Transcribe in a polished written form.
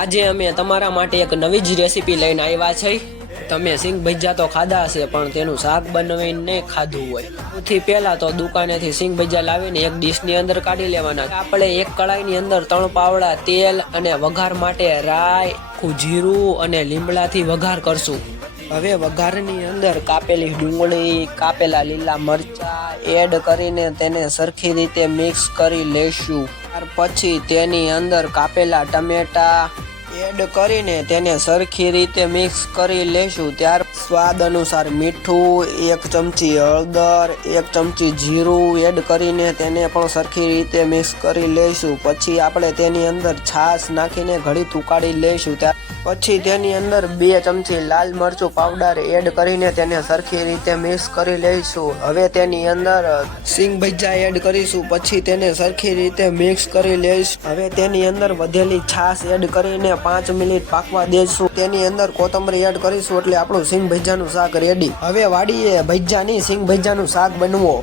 આજે અમે તમારા માટે એક નવી જ રેસીપી લઈને આવ્યા છે। તમે સિંગ ભજીયા તો ખાધા હશે પણ તેનું શાક બનાવીને ખાધું હોય। સૌથી પહેલા તો દુકાનેથી સિંગ ભજીયા લાવીને એક ડીશની અંદર કાઢી લેવાના। આપણે એક કડાઈની અંદર 3 પાવડા તેલ અને વઘાર માટે રાઈ, જીરું અને લીમડાથી વઘાર કરશું। હવે વઘારની અંદર કાપેલી ડુંગળી, કાપેલા લીલા મરચા એડ કરીને તેને સરખી રીતે મિક્સ કરી લેશું। ત્યાર પછી તેની અંદર કાપેલા ટમેટા એડ કરીને તેને સરખી રીતે મિક્સ કરી લેશું। ત્યાર સ્વાદ અનુસાર મીઠું, 1 ચમચી હળદર, 1 ચમચી જીરું એડ કરીને તેને પણ સરખી રીતે મિક્સ કરી લેશું। પછી આપણે તેની અંદર છાશ નાખીને ઘડીક ઉકાળી લેશું। ત્યાર પછી તેની અંદર 2 ચમચી લાલ મરચું પાવડર એડ કરીને તેને સરખી રીતે મિક્સ કરી લઈશું। હવે તેની અંદર સિંગ ભજીયા એડ કરીશું। પછી તેને સરખી રીતે મિક્સ કરી લઈશું। હવે તેની અંદર વધેલી છાશ એડ કરીને 5 મિનિટ પાકવા દેશું। તેની અંદર કોથમરી એડ કરીશું એટલે આપણું સિંગ ભજીયાનું શાક રેડી। હવે વાડીએ ભજીયાની સિંગ ભજીયાનું શાક બનવો।